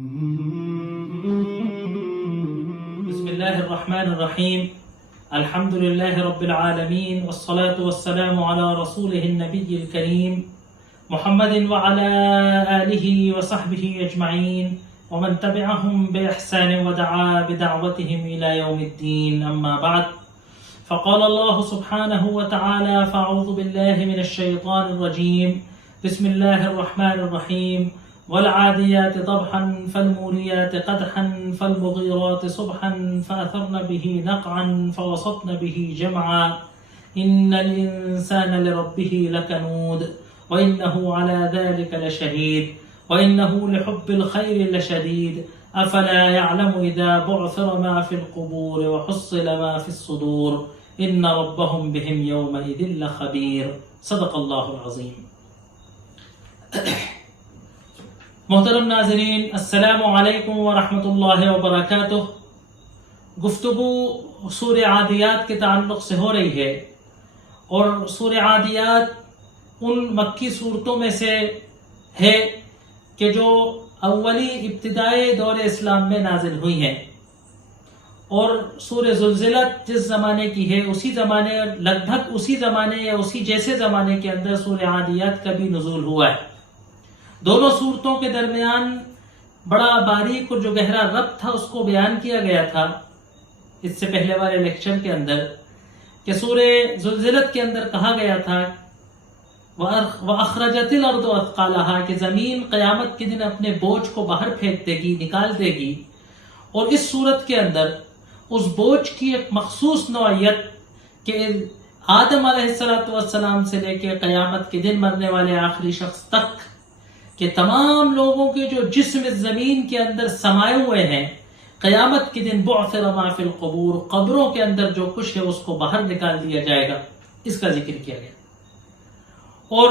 بسم الله الرحمن الرحيم. الحمد لله رب العالمين، والصلاة والسلام على رسوله النبي الكريم محمد وعلى آله وصحبه أجمعين ومن تبعهم بإحسان ودعا بدعوتهم إلى يوم الدين. أما بعد، فقال الله سبحانه وتعالى: فأعوذ بالله من الشيطان الرجيم. بسم الله الرحمن الرحيم. والعاديات ضبحا فالموريات قدحا فالمغيرات صبحا فأثرن به نقعا فوسطن به جمعا إن الإنسان لربه لكنود وإنه على ذلك لشهيد وإنه لحب الخير لشديد أفلا يعلم إذا بعثر ما في القبور وحصل ما في الصدور إن ربهم بهم يومئذ لخبير. صدق اللہ العظیم. محترم ناظرین، السلام علیکم ورحمۃ اللہ وبرکاتہ. گفتگو سورہ عادیات کے تعلق سے ہو رہی ہے، اور سورہ عادیات ان مکی صورتوں میں سے ہے کہ جو اولی ابتدائی دور اسلام میں نازل ہوئی ہیں، اور سورہ زلزلت جس زمانے کی ہے اسی زمانے، لگ بھگ اسی زمانے یا اسی جیسے زمانے کے اندر سورہ عادیات کا بھی نزول ہوا ہے. دونوں صورتوں کے درمیان بڑا باریک اور جو گہرا ربط تھا اس کو بیان کیا گیا تھا اس سے پہلے والے لیکچر کے اندر، کہ سورہ زلزلت کے اندر کہا گیا تھا وَأَخْرَجَتِ الْأَرْضُ أَثْقَالَهَا، کہ زمین قیامت کے دن اپنے بوجھ کو باہر پھینک دے گی، نکال دے گی. اور اس صورت کے اندر اس بوجھ کی ایک مخصوص نوعیت کہ آدم علیہ السلام سے لے کے قیامت کے دن مرنے والے آخری شخص تک کہ تمام لوگوں کے جو جسم زمین کے اندر سمائے ہوئے ہیں، قیامت کے دن بعثر ما فی القبور، قبروں کے اندر جو کچھ ہے اس کو باہر نکال دیا جائے گا، اس کا ذکر کیا گیا. اور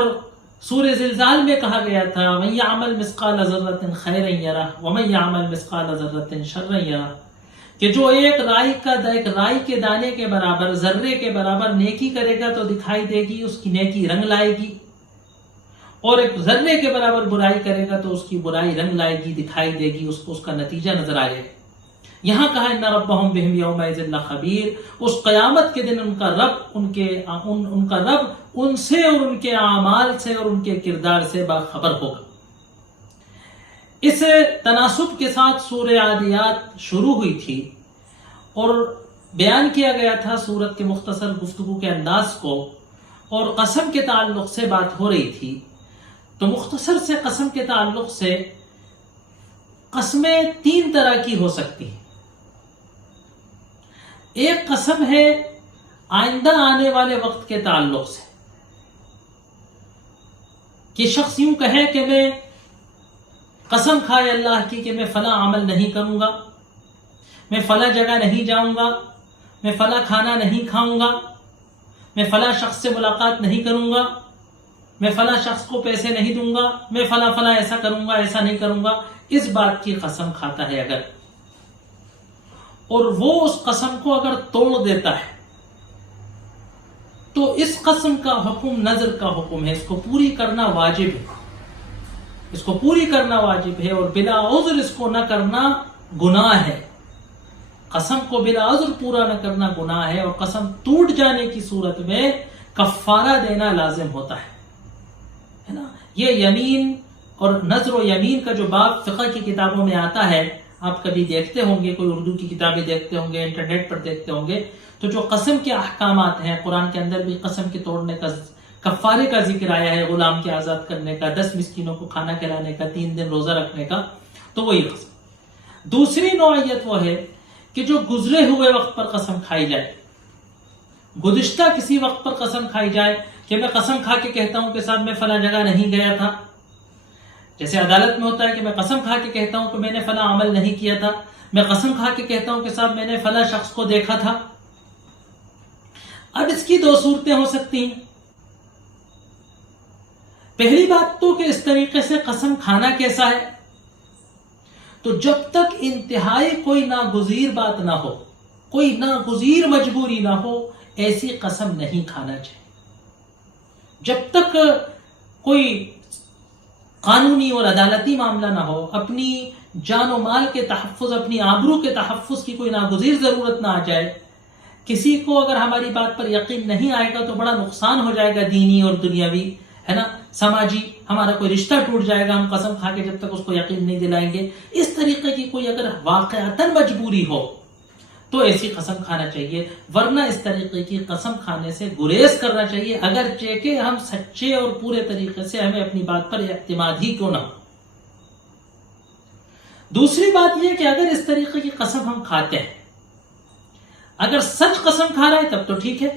سورہ زلزال میں کہا گیا تھا وَمَن يَعْمَلْ مِثْقَالَ ذَرَّةٍ خَيْرًا يَرَهُ وَمَن يَعْمَلْ مِثْقَالَ ذَرَّةٍ شَرًّا يَرَهُ، کہ جو ایک رائی کے دانے کے برابر، ذرے کے برابر نیکی کرے گا تو دکھائی دے گی، اس کی نیکی رنگ لائے گی، اور ایک ذرے کے برابر برائی کرے گا تو اس کی برائی رنگ لائے گی، دکھائی دے گی، اس کو اس کا نتیجہ نظر آئے گا. یہاں کہا ان ربهم بهم یومئذ لخبیر، اس قیامت کے دن ان کا رب ان سے اور ان کے اعمال سے اور ان کے کردار سے باخبر ہوگا. اس تناسب کے ساتھ سورہ عادیات شروع ہوئی تھی، اور بیان کیا گیا تھا سورت کے مختصر گفتگو کے انداز کو، اور قسم کے تعلق سے بات ہو رہی تھی. تو مختصر سے قسم کے تعلق سے قسمیں تین طرح کی ہو سکتی ہیں. ایک قسم ہے آئندہ آنے والے وقت کے تعلق سے، کہ شخص یوں کہے کہ میں قسم کھائے اللہ کی کہ میں فلاں عمل نہیں کروں گا، میں فلاں جگہ نہیں جاؤں گا، میں فلاں کھانا نہیں کھاؤں گا، میں فلاں شخص سے ملاقات نہیں کروں گا، میں فلاں شخص کو پیسے نہیں دوں گا، میں فلاں ایسا کروں گا، ایسا نہیں کروں گا. اس بات کی قسم کھاتا ہے اگر، اور وہ اس قسم کو اگر توڑ دیتا ہے تو اس قسم کا حکم نذر کا حکم ہے، اس کو پوری کرنا واجب ہے، اس کو پوری کرنا واجب ہے، اور بلا عذر اس کو نہ کرنا گناہ ہے. قسم کو بلا عذر پورا نہ کرنا گناہ ہے، اور قسم ٹوٹ جانے کی صورت میں کفارہ دینا لازم ہوتا ہے نا. یہ یمین اور نذر و یمین کا جو باب فقہ کی کتابوں میں آتا ہے، آپ کبھی دیکھتے ہوں گے، کوئی اردو کی کتابیں دیکھتے ہوں گے، انٹرنیٹ پر دیکھتے ہوں گے، تو جو قسم کے احکامات ہیں، قرآن کے اندر بھی قسم کے توڑنے کا، کفارے کا ذکر آیا ہے، غلام کے آزاد کرنے کا، 10 مسکینوں کو کھانا کھلانے کا، 3 دن روزہ رکھنے کا، تو وہی قسم. دوسری نوعیت وہ ہے کہ جو گزرے ہوئے وقت پر قسم کھائی جائے، گزشتہ کسی وقت پر قسم کھائی جائے، کہ میں قسم کھا کے کہتا ہوں کہ صاحب میں فلاں جگہ نہیں گیا تھا. جیسے عدالت میں ہوتا ہے کہ میں قسم کھا کے کہتا ہوں کہ میں نے فلاں عمل نہیں کیا تھا، میں قسم کھا کے کہتا ہوں کہ صاحب میں نے فلاں شخص کو دیکھا تھا. اب اس کی 2 صورتیں ہو سکتی ہیں. پہلی بات تو کہ اس طریقے سے قسم کھانا کیسا ہے، تو جب تک انتہائی کوئی ناگزیر بات نہ ہو، کوئی ناگزیر مجبوری نہ ہو، ایسی قسم نہیں کھانا چاہیے. جب تک کوئی قانونی اور عدالتی معاملہ نہ ہو، اپنی جان و مال کے تحفظ، اپنی آبرو کے تحفظ کی کوئی ناگزیر ضرورت نہ آ جائے. کسی کو اگر ہماری بات پر یقین نہیں آئے گا تو بڑا نقصان ہو جائے گا، دینی اور دنیاوی، ہے نا، سماجی. ہمارا کوئی رشتہ ٹوٹ جائے گا ہم قسم کھا کے جب تک اس کو یقین نہیں دلائیں گے. اس طریقے کی کوئی اگر واقعتاً مجبوری ہو تو ایسی قسم کھانا چاہیے، ورنہ اس طریقے کی قسم کھانے سے گریز کرنا چاہیے، اگرچہ کہ ہم سچے اور پورے طریقے سے ہمیں اپنی بات پر اعتماد ہی کیوں نہ ہو. دوسری بات یہ کہ اگر اس طریقے کی قسم ہم کھاتے ہیں، اگر سچ قسم کھا رہے ہیں تب تو ٹھیک ہے،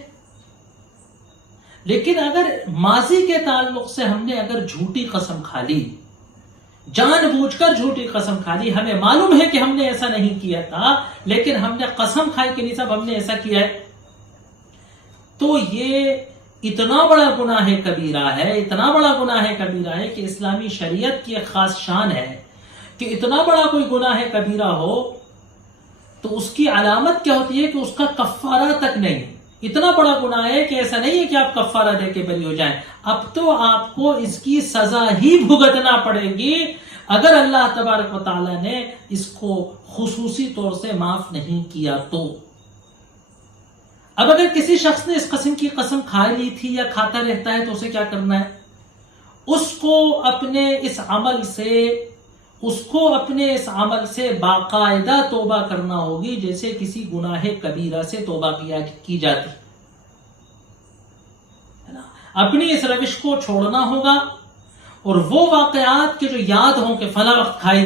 لیکن اگر ماضی کے تعلق سے ہم نے اگر جھوٹی قسم کھا لی، جان بوجھ کر جھوٹی قسم کھا لی، ہمیں معلوم ہے کہ ہم نے ایسا نہیں کیا تھا لیکن ہم نے قسم کھائی کہ نہیں صاحب ہم نے ایسا کیا ہے، تو یہ اتنا بڑا گناہ کبیرہ ہے، اتنا بڑا گناہ کبیرہ ہے کہ اسلامی شریعت کی ایک خاص شان ہے کہ اتنا بڑا کوئی گناہ کبیرہ ہو تو اس کی علامت کیا ہوتی ہے کہ اس کا کفارہ تک نہیں. اتنا بڑا گناہ ہے کہ ایسا نہیں ہے کہ آپ کفارہ دے کے بری ہو جائیں، اب تو آپ کو اس کی سزا ہی بھگتنا پڑے گی اگر اللہ تبارک و تعالی نے اس کو خصوصی طور سے معاف نہیں کیا تو. اب اگر کسی شخص نے اس قسم کی قسم کھا لی تھی یا کھاتا رہتا ہے تو اسے کیا کرنا ہے؟ اس کو اپنے اس عمل سے باقاعدہ توبہ کرنا ہوگی، جیسے کسی گناہ کبیرہ سے توبہ کی جاتی ہے نا. اپنی اس روش کو چھوڑنا ہوگا اور وہ واقعات کے جو یاد ہوں کہ فلاں وقت کھائی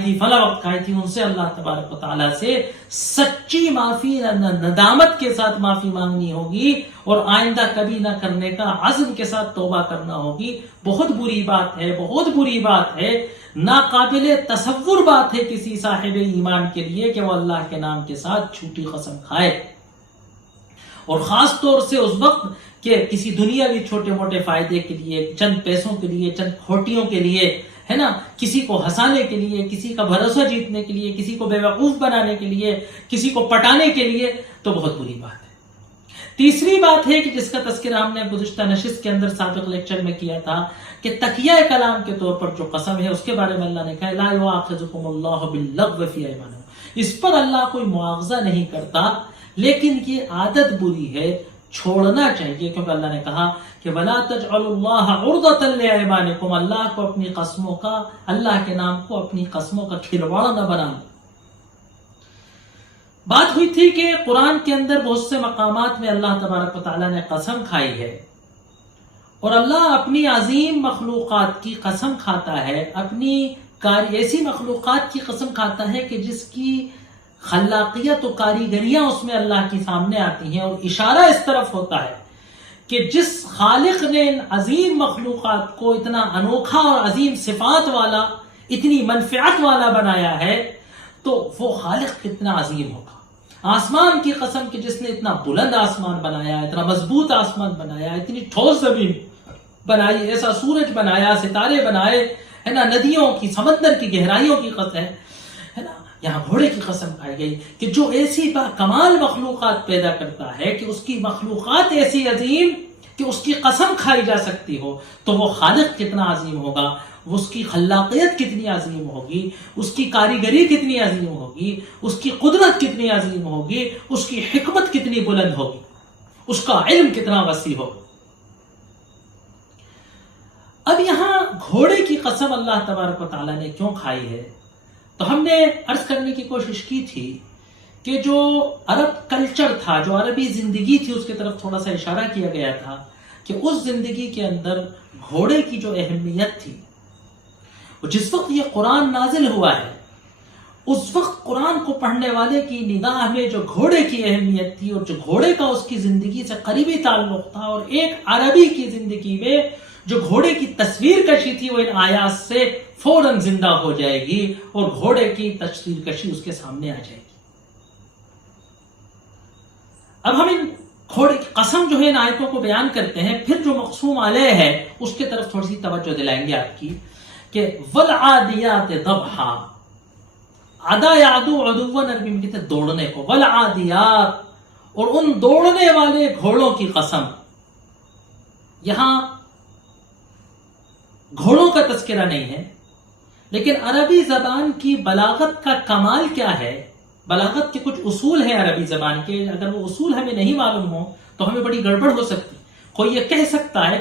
تھی ان سے اللہ تبارک و تعالیٰ سے سچی معافی، ندامت کے ساتھ معافی مانگنی ہوگی اور آئندہ کبھی نہ کرنے کا عزم کے ساتھ توبہ کرنا ہوگی. بہت بری بات ہے، ناقابل تصور بات ہے کسی صاحب ایمان کے لیے کہ وہ اللہ کے نام کے ساتھ جھوٹی قسم کھائے، اور خاص طور سے اس وقت کہ کسی دنیاوی چھوٹے موٹے فائدے کے لیے، چند پیسوں کے لیے، چند کھوٹیوں کے لیے، ہے نا، کسی کو ہنسانے کے لیے، کسی کا بھروسہ جیتنے کے لیے، کسی کو بیوقوف بنانے کے لیے، کسی کو پٹانے کے لیے، تو بہت بری بات ہے. تیسری بات ہے کہ جس کا تذکرہ ہم نے گزشتہ نشست کے اندر سابق لیکچر میں کیا تھا کہ تقیہ کلام کے طور پر جو قسم ہے اس کے بارے میں اللہ نے کہا لا یؤاخذکم اللہ باللغو فی ایمانکم، اس پر اللہ کوئی مواخذہ نہیں کرتا، لیکن یہ عادت بری ہے، چھوڑنا چاہیے، کیونکہ اللہ نے کہا کہ وَلَا تَجْعَلُوا اللَّهَ عُرْضَةً لِأَيْمَانِكُمْ، اللہ کے نام کو اپنی قسموں کا کھلواڑ نہ بنانا. بات ہوئی تھی کہ قرآن کے اندر بہت سے مقامات میں اللہ تبارک و تعالیٰ نے قسم کھائی ہے، اور اللہ اپنی عظیم مخلوقات کی قسم کھاتا ہے، اپنی ایسی مخلوقات کی قسم کھاتا ہے کہ جس کی خلاقیت و کاریگریاں اس میں اللہ کی سامنے آتی ہیں، اور اشارہ اس طرف ہوتا ہے کہ جس خالق نے ان عظیم مخلوقات کو اتنا انوکھا اور عظیم صفات والا، اتنی منفعت والا بنایا ہے تو وہ خالق کتنا عظیم ہوگا. آسمان کی قسم کہ جس نے اتنا بلند آسمان بنایا، اتنا مضبوط آسمان بنایا، اتنی ٹھوس زمین بنائی، ایسا سورج بنایا، ستارے بنائے، ہے نا، ندیوں کی، سمندر کی گہرائیوں کی قسم ہے نا. یہاں گھوڑے کی قسم کھائی گئی کہ جو ایسی با کمال مخلوقات پیدا کرتا ہے کہ اس کی مخلوقات ایسی عظیم کہ اس کی قسم کھائی جا سکتی ہو، تو وہ خالق کتنا عظیم ہوگا، اس کی خلاقیت کتنی عظیم ہوگی، اس کی کاریگری کتنی عظیم ہوگی، اس کی قدرت کتنی عظیم ہوگی، اس کی حکمت کتنی بلند ہوگی، اس کا علم کتنا وسیع ہوگا. اب یہاں گھوڑے کی قسم اللہ تبارک و تعالیٰ نے کیوں کھائی ہے؟ تو ہم نے عرض کرنے کی کوشش کی تھی کہ جو عرب کلچر تھا، جو عربی زندگی تھی، اس کی طرف تھوڑا سا اشارہ کیا گیا تھا کہ اس زندگی کے اندر گھوڑے کی جو اہمیت تھی، جس وقت یہ قرآن نازل ہوا ہے اس وقت قرآن کو پڑھنے والے کی نگاہ میں جو گھوڑے کی اہمیت تھی اور جو گھوڑے کا اس کی زندگی سے قریبی تعلق تھا، اور ایک عربی کی زندگی میں جو گھوڑے کی تصویر کشی تھی، وہ ان آیات سے فوراً زندہ ہو جائے گی اور گھوڑے کی تصویر کشی اس کے سامنے آ جائے گی. اب ہم ان گھوڑے کی قسم جو ہے ان آیتوں کو بیان کرتے ہیں، پھر جو مقسوم علیہ ہے اس کے طرف تھوڑی سی توجہ دلائیں گے آپ کی کہ والعادیات ضبحا، عدا یعدو عدوًا عربی میں کہتے ہیں دوڑنے کو، والعادیات، اور ان دوڑنے والے گھوڑوں کی قسم. یہاں گھوڑوں کا تذکرہ نہیں ہے، لیکن عربی زبان کی بلاغت کا کمال کیا ہے؟ بلاغت کے کچھ اصول ہیں عربی زبان کے، اگر وہ اصول ہمیں نہیں معلوم ہو تو ہمیں بڑی گڑبڑ ہو سکتی. کوئی یہ کہہ سکتا ہے،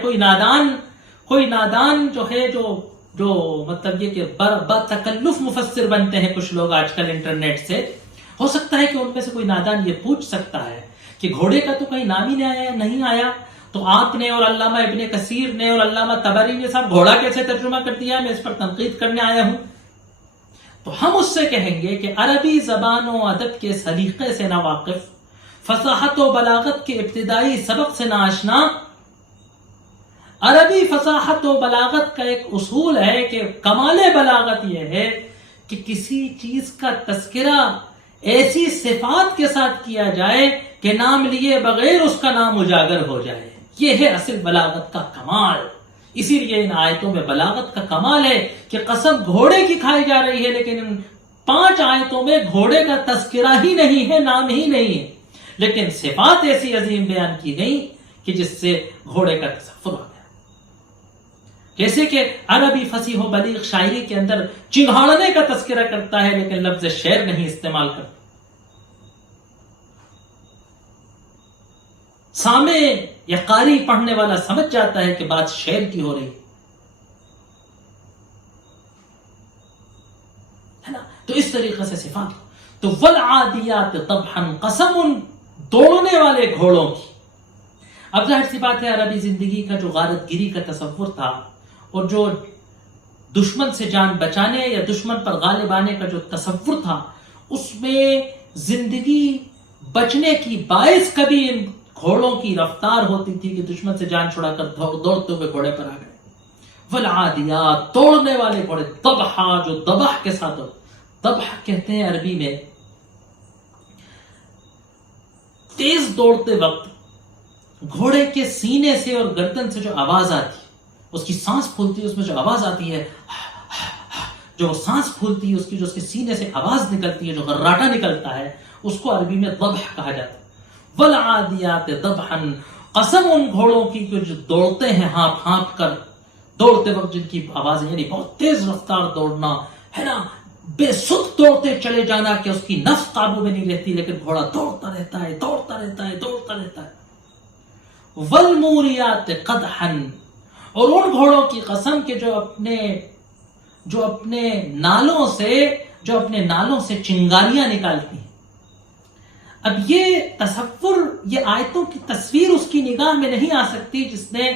کوئی نادان جو ہے جو مطلب یہ کہ بتکلف مفسر بنتے ہیں کچھ لوگ آج کل انٹرنیٹ سے، ہو سکتا ہے کہ ان میں سے کوئی نادان یہ پوچھ سکتا ہے کہ گھوڑے کا تو کہیں نام ہی نہیں آیا، تو آپ نے اور علامہ ابن کثیر نے اور علامہ طبری نے صاحب گھوڑا کیسے ترجمہ کر دیا؟ میں اس پر تنقید کرنے آیا ہوں. تو ہم اس سے کہیں گے کہ عربی زبان و ادب کے سلیقے سے نہ واقف، فصاحت و بلاغت کے ابتدائی سبق سے نہ آشنا. عربی فصاحت و بلاغت کا ایک اصول ہے کہ کمال بلاغت یہ ہے کہ کسی چیز کا تذکرہ ایسی صفات کے ساتھ کیا جائے کہ نام لیے بغیر اس کا نام اجاگر ہو جائے. یہ ہے اصل بلاغت کا کمال. اسی لیے ان آیتوں میں بلاغت کا کمال ہے کہ قسم گھوڑے کی کھائی جا رہی ہے، لیکن ان 5 آیتوں میں گھوڑے کا تذکرہ ہی نہیں ہے، نام ہی نہیں ہے، لیکن صفات ایسی عظیم بیان کی گئی کہ جس سے گھوڑے کا تصور ہو گیا. جیسے کہ عربی فصیح و بلیغ شاعری کے اندر چنگھاڑنے کا تذکرہ کرتا ہے لیکن لفظ شعر نہیں استعمال کرتا. سامع یا قاری پڑھنے والا سمجھ جاتا ہے کہ بات شعر کی ہو رہی ہے نا. تو اس طریقے سے صفات. تو والعادیات طبحا، قسم دوڑنے والے گھوڑوں کی. اب ظاہر سی بات ہے عربی زندگی کا جو غارت گیری کا تصور تھا اور جو دشمن سے جان بچانے یا دشمن پر غالب آنے کا جو تصور تھا، اس میں زندگی بچنے کی باعث کبھی ان گھوڑوں کی رفتار ہوتی تھی کہ دشمن سے جان چھڑا کر دوڑتے ہوئے گھوڑے پر آ گئے. والعادیات، دوڑنے والے گھوڑے. طبحا، جو دبح کے ساتھ ہو. دبح کہتے ہیں عربی میں تیز دوڑتے وقت گھوڑے کے سینے سے اور گردن سے جو آواز آتی، اس کی سانس پھولتی ہے، اس میں جو آواز آتی ہے، جو سانس پھولتی ہے، اس کے سینے سے آواز نکلتی ہے، جو غراٹا نکلتا ہے، اس کو عربی میں ضبح کہا جاتا ہے. والعادیات ضبحا، قسم ان گھوڑوں کی جو دوڑتے ہیں ہانپ ہانپ کر، دوڑتے وقت جن کی آوازیں، یعنی بہت تیز رفتار دوڑنا ہے نا، بے سد دوڑتے چلے جانا کہ اس کی نفس قابو میں نہیں رہتی، لیکن گھوڑا دوڑتا رہتا ہے، دوڑتا رہتا ہے، دوڑتا رہتا ہے. والموریات قدحا، اور ان گھوڑوں کی قسم کے جو اپنے نالوں سے چنگاریاں نکالتی ہیں. اب یہ تصور، یہ آیتوں کی تصویر اس کی نگاہ میں نہیں آ سکتی جس نے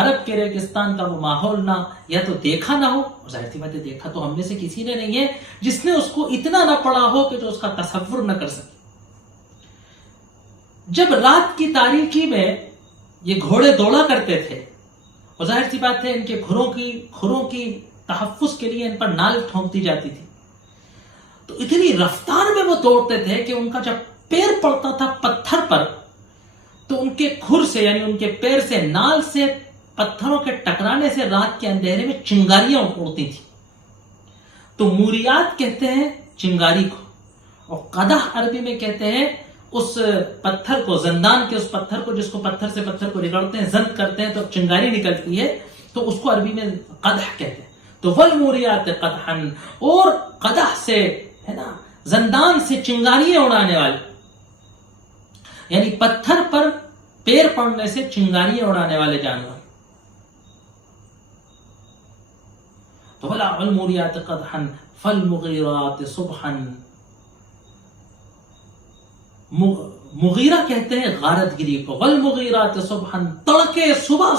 عرب کے ریگستان کا وہ ماحول نہ یا تو دیکھا نہ ہو، اور ظاہر سی بات ہے دیکھا تو ہم میں سے کسی نے نہیں ہے، جس نے اس کو اتنا نہ پڑھا ہو کہ جو اس کا تصور نہ کر سکے. جب رات کی تاریکی میں یہ گھوڑے دوڑا کرتے تھے، اور ظاہر سی بات ہے ان کے کھروں کی تحفظ کے لیے ان پر نال ٹھونکتی جاتی تھی، تو اتنی رفتار میں وہ دوڑتے تھے کہ ان کا جب پیر پڑتا تھا پتھر پر تو ان کے کھر سے، یعنی ان کے پیر سے نال سے پتھروں کے ٹکرانے سے رات کے اندھیرے میں چنگاریاں اڑتی تھی. تو موریات کہتے ہیں چنگاری کو، اور قدح عربی میں کہتے ہیں اس پتھر کو، زندان کے اس پتھر کو جس کو پتھر سے پتھر کو رگڑتے ہیں، زند کرتے ہیں تو چنگاری نکلتی ہے، تو اس کو عربی میں قدح کہتے ہیں. تو والموریات قدحا، اور قدح سے ہے نا، زندان سے چنگاریاں اڑانے والے، یعنی پتھر پر پیر پڑنے سے چنگاریاں اڑانے والے جانور. تو والموریات قدحا فالمغیرات صبحا. مغیرہ کہتے ہیں غارت گری کو. والمغیرات صبحا، تڑکے صبح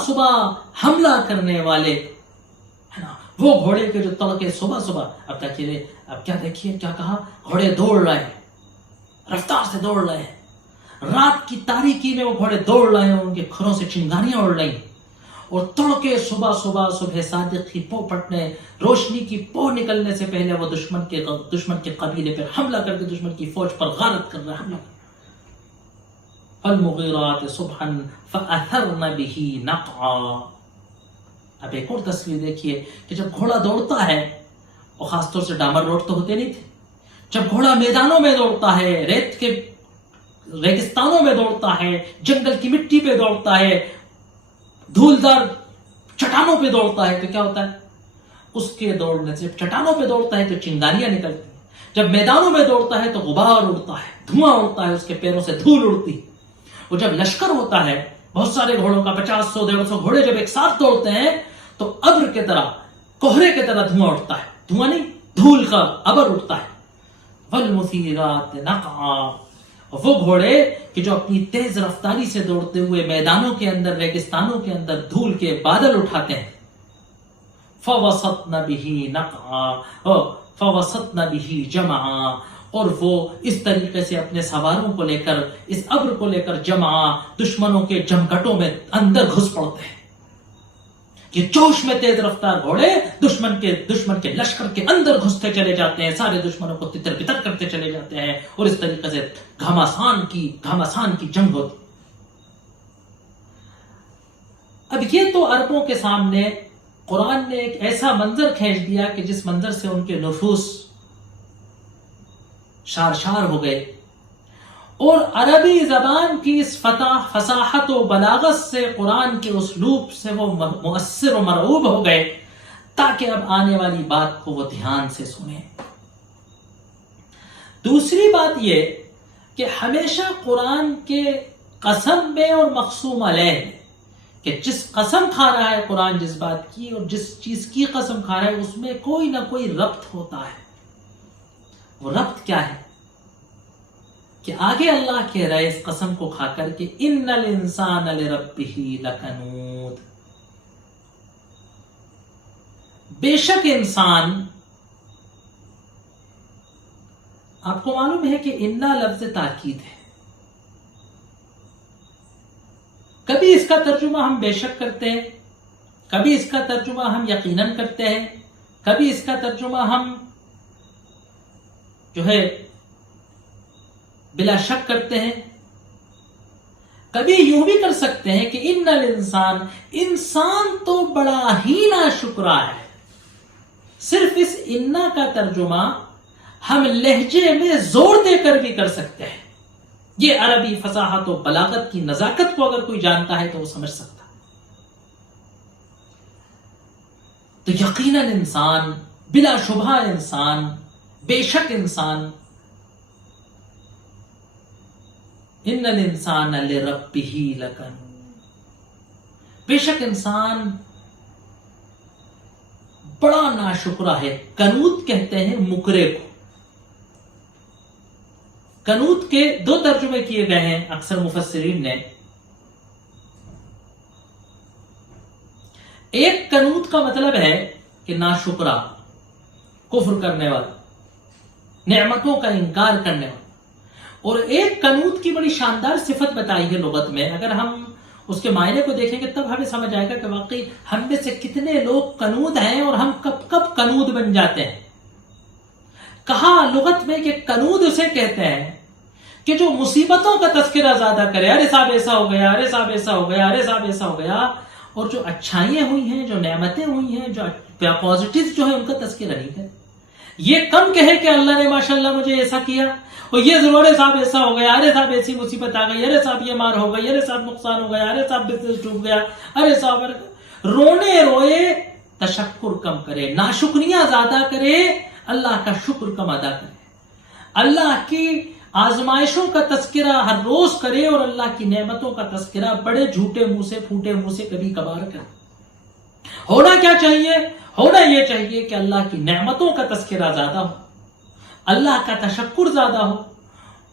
حملہ کرنے والے، ہے نا، وہ گھوڑے کے جو تڑکے صبح. اب کیا دیکھیے کیا کہا، گھوڑے دوڑ رہے ہیں، رفتار سے دوڑ رہے ہیں، رات کی تاریکی میں وہ گھوڑے دوڑ رہے ہیں، ان کے کھروں سے چنگاریاں اڑ رہی، اور تڑکے صبح صادق کی پو پھٹنے، روشنی کی پو نکلنے سے پہلے وہ دشمن کے قبیلے پر حملہ کر کے دشمن کی فوج پر غارت کر رہا ہے. فالمغیرات صبحا فاثرن به نقعا. اب ایک اور تصویر دیکھیے کہ جب گھوڑا دوڑتا ہے، اور خاص طور سے ڈامر روڈ تو ہوتے نہیں تھے، جب گھوڑا میدانوں میں دوڑتا ہے، ریت کے ریگستانوں میں دوڑتا ہے، جنگل کی مٹی پہ دوڑتا ہے، دھولدار چٹانوں پہ دوڑتا ہے، تو کیا ہوتا ہے، اس کے دوڑنے سے چٹانوں پہ دوڑتا ہے تو چنگاریاں نکلتی ہیں، جب میدانوں میں دوڑتا ہے تو غبار اڑتا ہے، دھواں اڑتا ہے، اس کے پیروں سے دھول اڑتی، اور جب لشکر ہوتا ہے بہت سارے گھوڑوں کا 50 100 150 گھوڑے جب ایک ساتھ دوڑتے ہیں تو ابر کی طرح، کوہرے کی طرح دھواں اٹھتا ہے، دھواں نہیں دھول کا ابر اٹھتا ہے۔ والمثیرات نقعا، وہ گھوڑے کہ جو اپنی تیز رفتاری سے دوڑتے ہوئے میدانوں کے اندر، ریگستانوں کے اندر دھول کے بادل اٹھاتے ہیں۔ فوسطن به نقعا فوسطن به جمعا، اور وہ اس طریقے سے اپنے سواروں کو لے کر، اس ابر کو لے کر جمعا، دشمنوں کے جمگٹوں میں اندر گھس پڑتے ہیں۔ یہ جوش میں تیز رفتار گھوڑے دشمن کے لشکر کے اندر گھستے چلے جاتے ہیں، سارے دشمنوں کو تتر بتر کرتے چلے جاتے ہیں، اور اس طریقے سے گھمسان کی جنگ ہوتی۔ اب یہ تو عربوں کے سامنے قرآن نے ایک ایسا منظر کھینچ دیا کہ جس منظر سے ان کے نفوس شار ہو گئے، اور عربی زبان کی اس فصاحت و بلاغت سے، قرآن کے اسلوب سے وہ مؤثر و مرعوب ہو گئے، تاکہ اب آنے والی بات کو وہ دھیان سے سنیں۔ دوسری بات یہ کہ ہمیشہ قرآن کے قسم میں اور مقسوم علیہ میں، کہ جس قسم کھا رہا ہے قرآن جس بات کی اور جس چیز کی قسم کھا رہا ہے، اس میں کوئی نہ کوئی ربط ہوتا ہے۔ وہ ربط کیا ہے کہ آگے اللہ کہہ رہا ہے اس قسم کو کھا کر کہ ان الانسان لربہ لکنود، بے شک انسان، آپ کو معلوم ہے کہ انا لفظ تاکید ہے، کبھی اس کا ترجمہ ہم بے شک کرتے ہیں، کبھی اس کا ترجمہ ہم یقیناً کرتے ہیں، کبھی اس کا ترجمہ ہم جو ہے بلا شک کرتے ہیں، کبھی یوں بھی کر سکتے ہیں کہ ان الانسان، انسان تو بڑا ہی ناشکرا ہے۔ صرف اس انا کا ترجمہ ہم لہجے میں زور دے کر بھی کر سکتے ہیں۔ یہ عربی فصاحت و بلاغت کی نزاکت کو اگر کوئی جانتا ہے تو وہ سمجھ سکتا ہے۔ تو یقیناً انسان، بلا شبہ انسان، بے شک انسان، ان الانسان لربہ لکنود، بے شک انسان بڑا ناشکرا ہے۔ کنود کہتے ہیں مکرے کو۔ کنود کے دو ترجمے کیے گئے ہیں اکثر مفسرین نے۔ ایک کنود کا مطلب ہے کہ ناشکرا، کفر کرنے والا، نعمتوں کا انکار کرنے والا، اور ایک کنود کی بڑی شاندار صفت بتائی ہے لغت میں۔ اگر ہم اس کے معنی کو دیکھیں گے تب ہمیں سمجھ آئے گا کہ واقعی ہم میں سے کتنے لوگ کنود ہیں اور ہم کب کنود بن جاتے ہیں۔ کہا لغت میں کہ کنود اسے کہتے ہیں کہ جو مصیبتوں کا تذکرہ زیادہ کرے، ارے صاحب ایسا ہو گیا، ارے صاحب ایسا ہو گیا، ارے صاحب ایسا ہو گیا، اور جو اچھائیاں ہوئی ہیں، جو نعمتیں ہوئی ہیں، جو پازیٹیوز جو ہیں ان کا تذکرہ نہیں کرے۔ یہ کم کہے کہ اللہ نے ماشاءاللہ مجھے ایسا کیا، اور یہ ضرور ارے صاحب ایسا ہو گیا، ارے صاحب ایسی مصیبت آ گئی، ارے صاحب یہ مار ہو گئی، ارے صاحب نقصان ہو گیا، ارے صاحب بزنس ڈوب گیا، ارے صاحب رونے روئے، تشکر کم کرے، ناشکریاں زیادہ کرے، اللہ کا شکر کم ادا کرے، اللہ کی آزمائشوں کا تذکرہ ہر روز کرے، اور اللہ کی نعمتوں کا تذکرہ بڑے جھوٹے منہ سے، پھوٹے منہ سے کبھی کبھار کرے۔ ہونا کیا چاہیے؟ ہونا یہ چاہیے کہ اللہ کی نعمتوں کا تذکرہ زیادہ ہو، اللہ کا تشکر زیادہ ہو،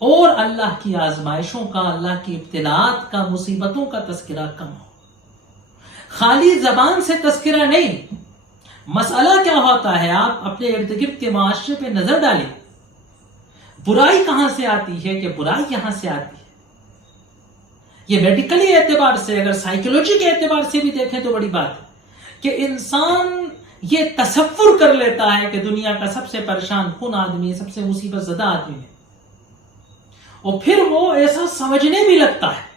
اور اللہ کی آزمائشوں کا، اللہ کی ابتلاءات کا، مصیبتوں کا تذکرہ کم ہو۔ خالی زبان سے تذکرہ نہیں۔ مسئلہ کیا ہوتا ہے، آپ اپنے ارد گرد کے معاشرے پہ نظر ڈالیں، برائی کہاں سے آتی ہے کہ برائی یہاں سے آتی ہے۔ یہ میڈیکلی اعتبار سے، اگر سائیکولوجی کے اعتبار سے بھی دیکھیں تو بڑی بات ہے کہ انسان یہ تصور کر لیتا ہے کہ دنیا کا سب سے پریشان کن آدمی، سب سے مصیبت زدہ آدمی ہے، اور پھر وہ ایسا سمجھنے بھی لگتا ہے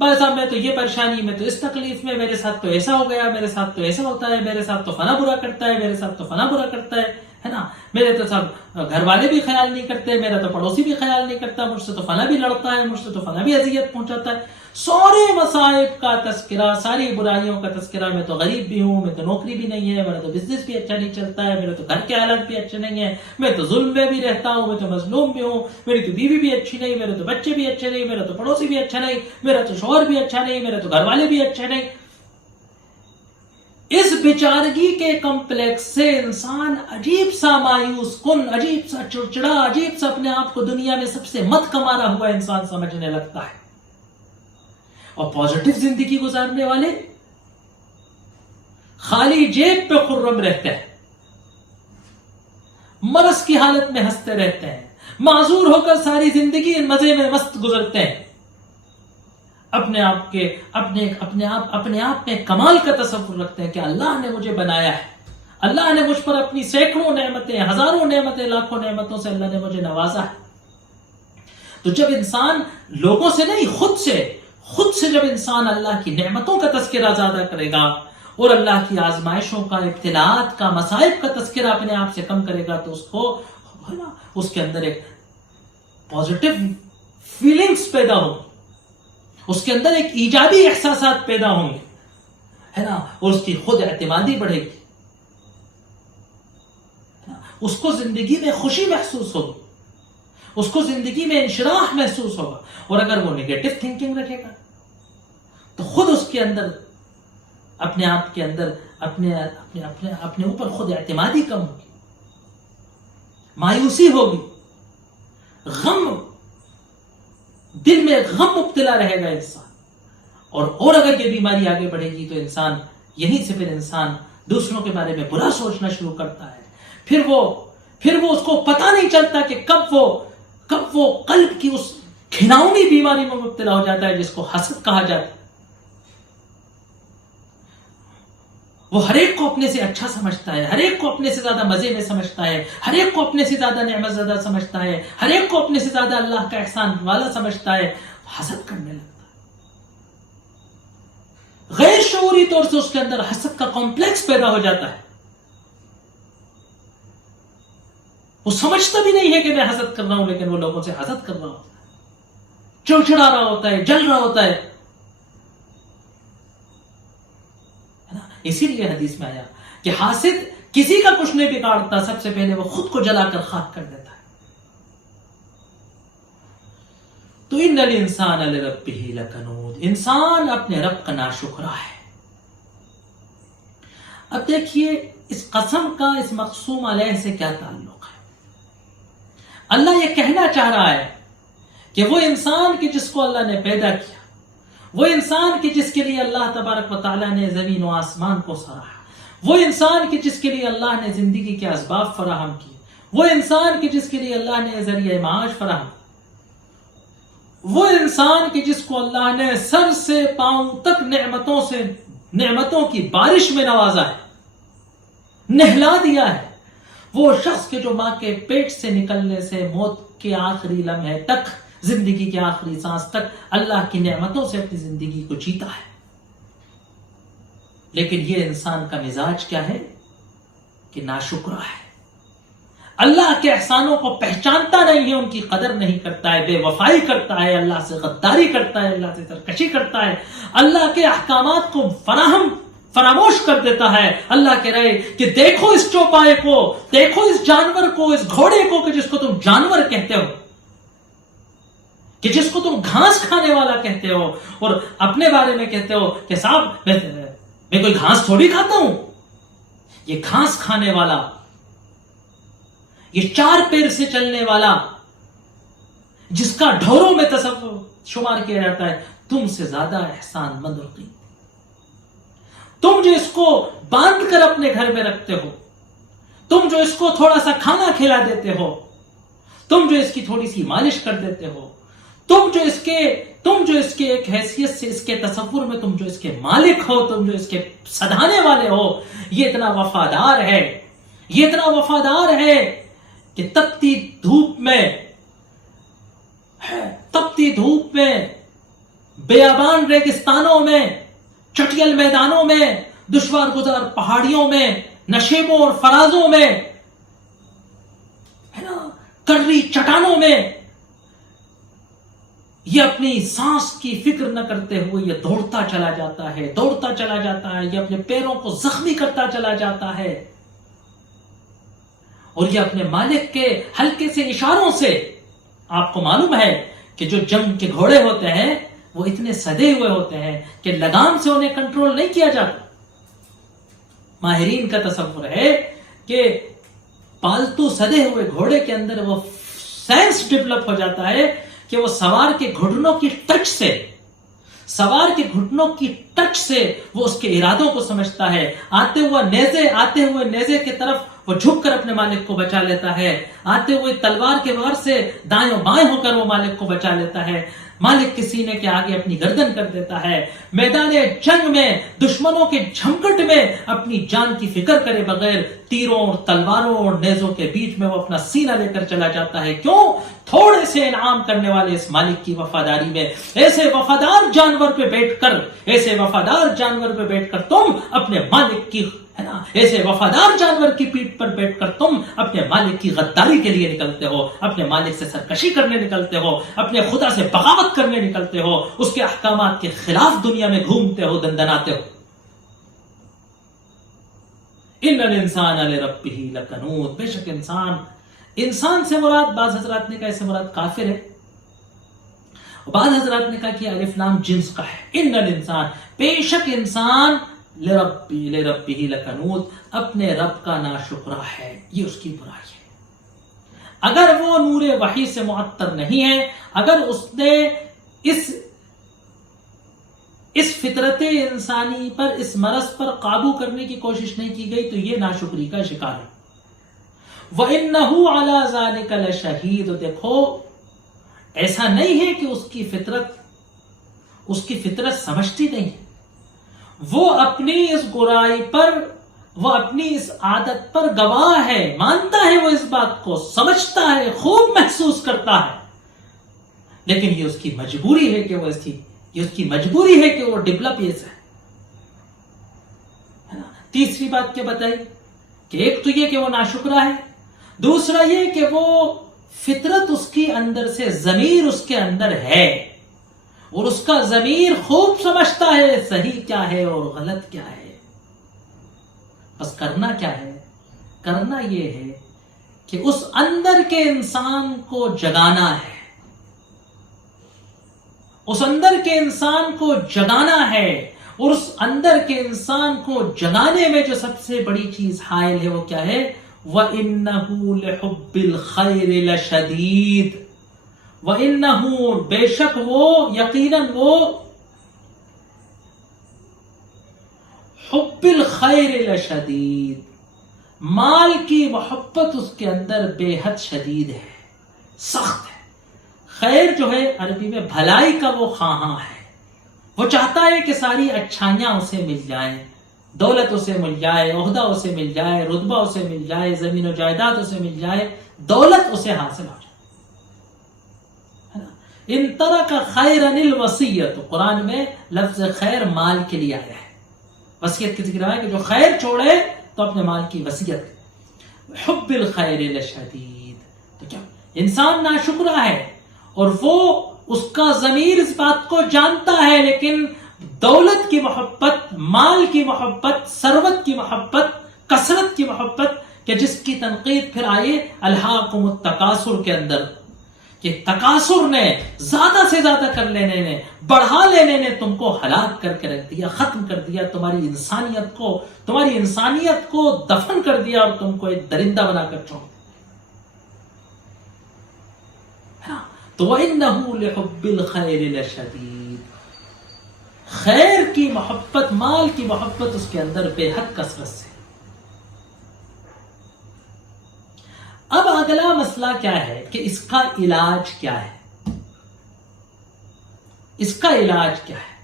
بھائی صاحب میں تو یہ پریشانی، میں تو اس تکلیف میں، میرے ساتھ تو ایسا ہو گیا، میرے ساتھ تو ایسا ہوتا ہے، میرے ساتھ تو فلاں برا کرتا ہے، میرے ساتھ تو فلاں برا کرتا ہے نا، میرے تو سب گھر والے بھی خیال نہیں کرتے، میرا تو پڑوسی بھی خیال نہیں کرتا، مجھ سے تو فلاں بھی لڑتا ہے، مجھ سے تو فلاں بھی اذیت پہنچاتا ہے۔ سارے مصائب کا تذکرہ، ساری برائیوں کا تذکرہ. میں تو غریب بھی ہوں، میں تو نوکری بھی نہیں ہے، میرا تو بزنس بھی اچھا نہیں چلتا ہے، میرے تو گھر کے حالات بھی اچھے نہیں ہیں، میں تو ظلم میں بھی رہتا ہوں، میں تو مظلوم بھی ہوں، میری تو بیوی بھی اچھی نہیں، میرے تو بچے بھی اچھے نہیں، میرا تو پڑوسی بھی اچھا نہیں، میرا تو شوہر بھی اچھا نہیں، میرے تو گھر والے بھی اچھے نہیں. اس بیچارگی کے کمپلیکس سے انسان عجیب سا مایوس کن، عجیب سا چڑچڑا، عجیب سا اپنے آپ کو دنیا میں سب سے مت کمارا ہوا انسان سمجھنے لگتا ہے. اور پازیٹو زندگی گزارنے والے خالی جیب پہ خرم رہتے ہیں، مرض کی حالت میں ہنستے رہتے ہیں، معذور ہو کر ساری زندگی مزے میں مست گزرتے ہیں، اپنے آپ میں کمال کا تصور رکھتے ہیں کہ اللہ نے مجھے بنایا ہے، اللہ نے مجھ پر اپنی سینکڑوں نعمتیں، ہزاروں نعمتیں، لاکھوں نعمتوں سے اللہ نے مجھے نوازا ہے. تو جب انسان لوگوں سے نہیں، خود سے جب انسان اللہ کی نعمتوں کا تذکرہ زیادہ کرے گا اور اللہ کی آزمائشوں کا، ابتلاءات کا، مصائب کا تذکرہ اپنے آپ سے کم کرے گا، تو اس کے اندر ایک پازیٹو فیلنگز پیدا ہوں، اس کے اندر ایک ایجابی احساسات پیدا ہوں گے، ہے نا، اور اس کی خود اعتمادی بڑھے گی، اس کو زندگی میں خوشی محسوس ہوگی، اس کو زندگی میں انشراح محسوس ہوگا. اور اگر وہ نیگیٹو تھنکنگ رکھے گا تو خود اس کے اندر، اپنے آپ کے اندر، اپنے اوپر خود اعتمادی کم ہوگی، مایوسی ہوگی، دل میں غم مبتلا رہے گا انسان. اور اگر یہ بیماری آگے بڑھے گی تو انسان یہیں سے پھر انسان دوسروں کے بارے میں برا سوچنا شروع کرتا ہے. پھر وہ اس کو پتہ نہیں چلتا کہ کب وہ قلب کی اس گھناؤنی بیماری میں مبتلا ہو جاتا ہے جس کو حسد کہا جاتا ہے. وہ ہر ایک کو اپنے سے اچھا سمجھتا ہے، ہر ایک کو اپنے سے زیادہ مزے میں سمجھتا ہے، ہر ایک کو اپنے سے زیادہ نعمت زدہ سمجھتا ہے، ہر ایک کو اپنے سے زیادہ اللہ کا احسان والا سمجھتا ہے، حسد کرنے لگتا ہے. غیر شعوری طور سے اس کے اندر حسد کا کمپلیکس پیدا ہو جاتا ہے. وہ سمجھتا بھی نہیں ہے کہ میں حسد کر رہا ہوں، لیکن وہ لوگوں سے حسد کر رہا ہوتا ہے، چڑچڑا رہا ہوتا ہے، جل رہا ہوتا ہے. اسی لیے حدیث میں آیا کہ حاسد کسی کا کچھ نہیں بگاڑتا، سب سے پہلے وہ خود کو جلا کر خاک کر دیتا ہے. تو ان الانسان لربہ لکنود، انسان اپنے رب کا ناشکرا ہے. اب دیکھیے اس قسم کا اس مقسوم علیہ سے کیا تعلق ہے. اللہ یہ کہنا چاہ رہا ہے کہ وہ انسان کہ جس کو اللہ نے پیدا کیا، وہ انسان کہ جس کے لیے اللہ تبارک و تعالیٰ نے زمین و آسمان کو سراہا، وہ انسان کہ جس کے لیے اللہ نے زندگی کے اسباب فراہم کیے، وہ انسان کہ جس کے لیے اللہ نے ذریعہ معاش فراہم، وہ انسان کہ جس کو اللہ نے سر سے پاؤں تک نعمتوں کی بارش میں نوازا ہے، نہلا دیا ہے. وہ شخص کے جو ماں کے پیٹ سے نکلنے سے موت کے آخری لمحے تک، زندگی کے آخری سانس تک اللہ کی نعمتوں سے اپنی زندگی کو جیتا ہے. لیکن یہ انسان کا مزاج کیا ہے کہ ناشکرا ہے، اللہ کے احسانوں کو پہچانتا نہیں ہے، ان کی قدر نہیں کرتا ہے، بے وفائی کرتا ہے، اللہ سے غداری کرتا ہے، اللہ سے سرکشی کرتا ہے، اللہ کے احکامات کو فراموش کر دیتا ہے. اللہ کہہ رہے کہ دیکھو اس چوپائے کو، دیکھو اس جانور کو، اس گھوڑے کو کہ جس کو تم جانور کہتے ہو، کہ جس کو تم گھاس کھانے والا کہتے ہو، اور اپنے بارے میں کہتے ہو کہ صاحب میں کوئی گھاس تھوڑی کھاتا ہوں. یہ گھاس کھانے والا، یہ 4 پیر سے چلنے والا، جس کا ڈھوروں میں تصور شمار کیا جاتا ہے، تم سے زیادہ احسان مند اور قیمتی. تم جو اس کو باندھ کر اپنے گھر میں رکھتے ہو، تم جو اس کو تھوڑا سا کھانا کھلا دیتے ہو، تم جو اس کی تھوڑی سی مالش کر دیتے ہو، تم جو اس کے ایک حیثیت سے، اس کے تصور میں تم جو اس کے مالک ہو، تم جو اس کے سدھانے والے ہو، یہ اتنا وفادار ہے، یہ اتنا وفادار ہے کہ تپتی دھوپ میں، بیابان ریگستانوں میں، چٹیل میدانوں میں، دشوار گزار پہاڑیوں میں، نشیبوں اور فرازوں میں، ہے نا، کری چٹانوں میں، یہ اپنی سانس کی فکر نہ کرتے ہوئے یہ دوڑتا چلا جاتا ہے، دوڑتا چلا جاتا ہے، یہ اپنے پیروں کو زخمی کرتا چلا جاتا ہے، اور یہ اپنے مالک کے ہلکے سے اشاروں سے، آپ کو معلوم ہے کہ جو جنگ کے گھوڑے ہوتے ہیں وہ اتنے سدے ہوئے ہوتے ہیں کہ لگام سے انہیں کنٹرول نہیں کیا جاتا. ماہرین کا تصور ہے کہ پالتو سدے ہوئے گھوڑے کے اندر وہ سینس ڈیولپ ہو جاتا ہے کہ وہ سوار کے گھٹنوں کی ٹچ سے وہ اس کے ارادوں کو سمجھتا ہے. آتے ہوئے نیزے کی طرف وہ جھک کر اپنے مالک کو بچا لیتا ہے، آتے ہوئے تلوار کے وار سے دائیں بائیں ہو کر وہ مالک کو بچا لیتا ہے، مالک کے سینے کے آگے اپنی گردن کر دیتا ہے. میدان جنگ میں دشمنوں کے جھمکٹ میں اپنی جان کی فکر کرے بغیر تیروں اور تلواروں اور نیزوں کے بیچ میں وہ اپنا سینہ لے کر چلا جاتا ہے. کیوں؟ تھوڑے سے انعام کرنے والے اس مالک کی وفاداری میں. ایسے وفادار جانور پہ بیٹھ کر تم اپنے مالک کی ایسے وفادار جانور کی پیٹھ پر بیٹھ کر تم اپنے مالک کی غداری کے لیے نکلتے ہو، اپنے مالک سے سرکشی کرنے نکلتے ہو، اپنے خدا سے بغاوت کرنے نکلتے ہو، اس کے احکامات کے خلاف دنیا میں گھومتے ہو، دندناتے ہو. ان الانسان لربہ لکنود، بے شک انسان سے مراد، بعض حضرات نے کہا اس سے مراد کافر ہے، بعض حضرات نے کہا کہ الف لام جنس کا ہے. ان الانسان، بے شک انسان، لربہ لکنود، اپنے رب کا ناشکرا ہے. یہ اس کی برائی ہے. اگر وہ نور وحی سے معطر نہیں ہے، اگر اس نے اس فطرت انسانی پر، اس مرض پر قابو کرنے کی کوشش نہیں کی گئی تو یہ ناشکری کا شکار ہے. وَإِنَّهُ عَلَى ذَلِكَ لَشَهِيدٌ، دیکھو ایسا نہیں ہے کہ اس کی فطرت سمجھتی نہیں، وہ اپنی اس برائی پر، وہ اپنی اس عادت پر گواہ ہے، مانتا ہے، وہ اس بات کو سمجھتا ہے، خوب محسوس کرتا ہے، لیکن یہ اس کی مجبوری ہے کہ وہ ڈیولپ یہ ہے. تیسری بات کیا بتائی کہ ایک تو یہ کہ وہ ناشکرا ہے، دوسرا یہ کہ وہ فطرت اس کے اندر سے، ضمیر اس کے اندر ہے، اور اس کا ضمیر خوب سمجھتا ہے صحیح کیا ہے اور غلط کیا ہے. بس کرنا کیا ہے؟ کرنا یہ ہے کہ اس اندر کے انسان کو جگانا ہے، اس اندر کے انسان کو جگانا ہے، اور اس اندر کے انسان کو جگانے میں جو سب سے بڑی چیز حائل ہے وہ کیا ہے؟ وَإِنَّهُ لِحُبِّ الْخَيْرِ لَشَدِيدٌ، وَإِنَّهُ، بے شک وہ، یقیناً وہ، حب الخیر لشدید، مال کی محبت اس کے اندر بے حد شدید ہے، سخت ہے. خیر جو ہے عربی میں بھلائی کا وہ خواہاں ہے، وہ چاہتا ہے کہ ساری اچھائیاں اسے مل جائیں، دولت اسے مل جائے، عہدہ اسے مل جائے، رتبہ اسے مل جائے، زمین و جائیداد اسے مل جائے، دولت اسے حاصل ہو جائے. ان ترک خیرا الوصیۃ، قرآن میں لفظ خیر مال کے لیے آیا ہے، وصیت کی ذکر ہے کہ جو خیر چھوڑے تو اپنے مال کی وصیت. حب الخیر لشدید، تو کیا انسان ناشکرا ہے، اور وہ اس کا ضمیر اس بات کو جانتا ہے، لیکن دولت کی محبت، مال کی محبت، ثروت کی محبت، کثرت کی محبت، کہ جس کی تنقید پھر آئی الہاکم التکاثر کے اندر، کہ تکاثر نے، زیادہ سے زیادہ کر لینے نے، بڑھا لینے نے تم کو ہلاک کر کے رکھ دیا، ختم کر دیا، تمہاری انسانیت کو دفن کر دیا، اور تم کو ایک درندہ بنا کر چھوڑ دیا. تو وَإِنَّهُ لِحُبِّ الْخَيْرِ لَشَدِيدٌ، خیر کی محبت، مال کی محبت اس کے اندر بے حد کثرت سے. اب اگلا مسئلہ کیا ہے کہ اس کا علاج کیا ہے؟ اس کا علاج کیا ہے؟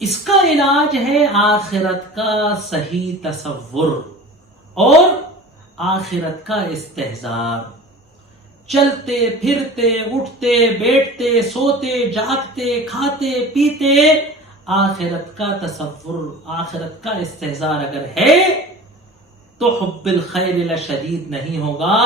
اس کا علاج ہے آخرت کا صحیح تصور اور آخرت کا استحضار. چلتے پھرتے، اٹھتے بیٹھتے، سوتے جاگتے، کھاتے پیتے، آخرت کا تصور، آخرت کا استحضار اگر ہے تو حب الخیر لشدید نہیں ہوگا،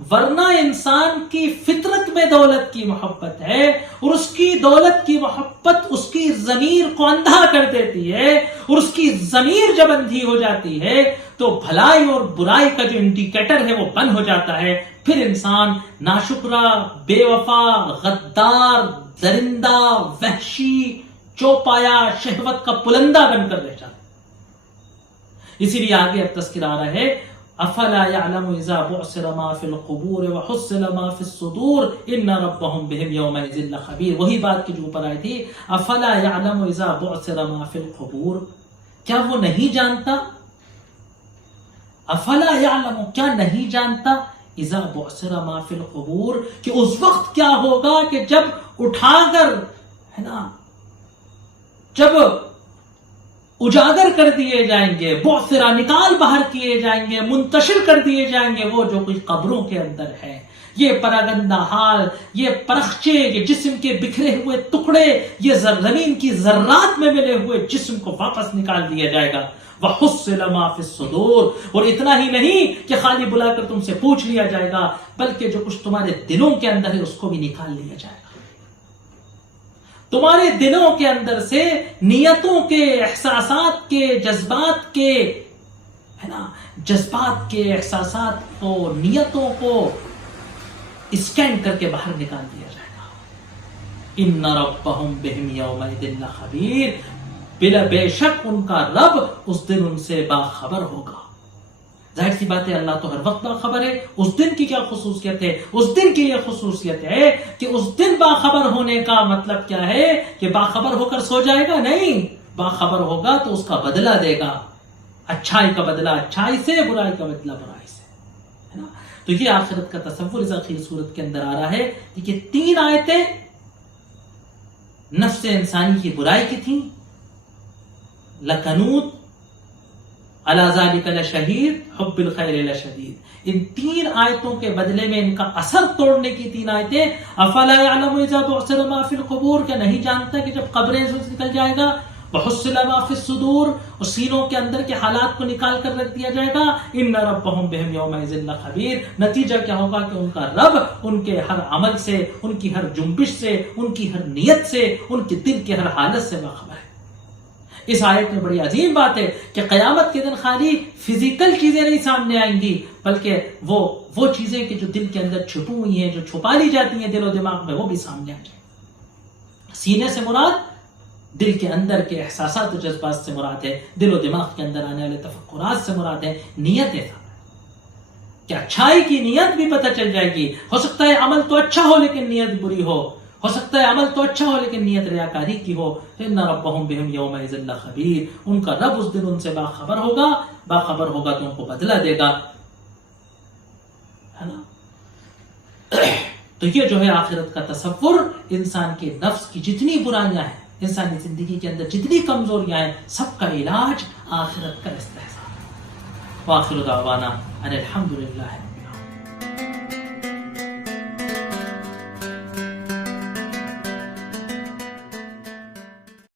ورنہ انسان کی فطرت میں دولت کی محبت ہے، اور اس کی دولت کی محبت اس کی ضمیر کو اندھا کر دیتی ہے، اور اس کی ضمیر جب اندھی ہو جاتی ہے تو بھلائی اور برائی کا جو انڈیکیٹر ہے وہ بند ہو جاتا ہے. پھر انسان ناشکرا، بے وفا، غدار، درندہ، وحشی، چوپایا، شہوت کا پلندہ بن کر رہ جاتا ہے. اسی لیے آگے اب تذکرہ آ رہا ہے، افلا يعلم اذا بعثر ما في القبور وحصل ما في الصدور ان ربهم بهم يومئذ لخبير. وہی بات کی جو اوپر آئی تھی، افلا يعلم اذا بعثر ما في القبور، کیا وہ نہیں جانتا؟ افلا يعلم، کیا نہیں جانتا؟ اذا بعثر ما في القبور، کہ اس وقت کیا ہوگا کہ جب اٹھا کر، ہے نا، جب اجاگر کر دیے جائیں گے، بعثرہ نکال باہر کیے جائیں گے، منتشر کر دیے جائیں گے وہ جو کچھ قبروں کے اندر ہے. یہ پراگندہ حال، یہ پرخچے، یہ جسم کے بکھرے ہوئے ٹکڑے، یہ زمین کی ذرات میں ملے ہوئے جسم کو واپس نکال دیا جائے گا. وَحُصِّلَ مَا فِي الصُّدُورِ، اور اتنا ہی نہیں کہ خالی بلا کر تم سے پوچھ لیا جائے گا، بلکہ جو کچھ تمہارے دلوں کے اندر ہے اس کو بھی نکال لیا جائے گا. تمہارے دلوں کے اندر سے نیتوں کے، احساسات کے، جذبات کے، ہے نا، جذبات کے، احساسات کو، نیتوں کو اسکین کر کے باہر نکال دیا جائے گا. ان ربهم بهم یومئذ لخبیر، بلا بے شک ان کا رب اس دن ان سے باخبر ہوگا. ظاہر سی بات ہے اللہ تو ہر وقت باخبر ہے. اس دن کی کیا خصوصیت ہے؟ اس دن کی یہ خصوصیت ہے کہ اس دن باخبر ہونے کا مطلب کیا ہے کہ باخبر ہو کر سو جائے گا؟ نہیں، باخبر ہوگا تو اس کا بدلہ دے گا. اچھائی کا بدلہ اچھائی سے، برائی کا بدلہ برائی سے، ہے نا. تو یہ آخرت کا تصور اس آخری صورت کے اندر آ رہا ہے. کہ 3 آیتیں نفس انسانی کی برائی کی تھیں، لکنوت، علی ذالک لشہید، حب الخیر لشدید. ان 3 آیتوں کے بدلے میں ان کا اثر توڑنے کی 3 آیتیں. افلا یعلم اذا بعثر ما فی القبور، کیا نہیں جانتا کہ جب قبریں سے نکل جائے گا، وحصل ما فی الصدور، اور سینوں کے اندر کے حالات کو نکال کر رکھ دیا جائے گا. ان ربهم بهم یومئذ لخبیر، نتیجہ کیا ہوگا کہ ان کا رب ان کے ہر عمل سے، ان کی ہر جنبش سے، ان کی ہر نیت سے، ان کے دل کی ہر حالت سے باخبر ہے. اس آیت میں بڑی عظیم بات ہے کہ قیامت کے دن خالی فزیکل چیزیں نہیں سامنے آئیں گی، بلکہ وہ چیزیں کہ جو دل کے اندر چھپی ہوئی ہیں، جو چھپا لی جاتی ہیں دل و دماغ میں، وہ بھی سامنے آ جائیں. سینے سے مراد دل کے اندر کے احساسات و جذبات سے مراد ہے، دل و دماغ کے اندر آنے والے تفکرات سے مراد ہے، نیتیں کہ اچھائی کی نیت بھی پتہ چل جائے گی. ہو سکتا ہے عمل تو اچھا ہو لیکن نیت بری ہو سکتا ہے عمل تو اچھا ہو لیکن نیت ریاکاری کی ہو. ان ربهم بهم یومئذ لخبیر، ان کا رب اس دن ان سے باخبر ہوگا تو ان کو بدلہ دے گا، ہے نا. تو یہ جو ہے آخرت کا تصور، انسان کے نفس کی جتنی برائیاں ہیں، انسانی زندگی کے اندر جتنی کمزوریاں ہیں، سب کا علاج آخرت کا استحصال. وآخر دعوانا ان الحمدللہ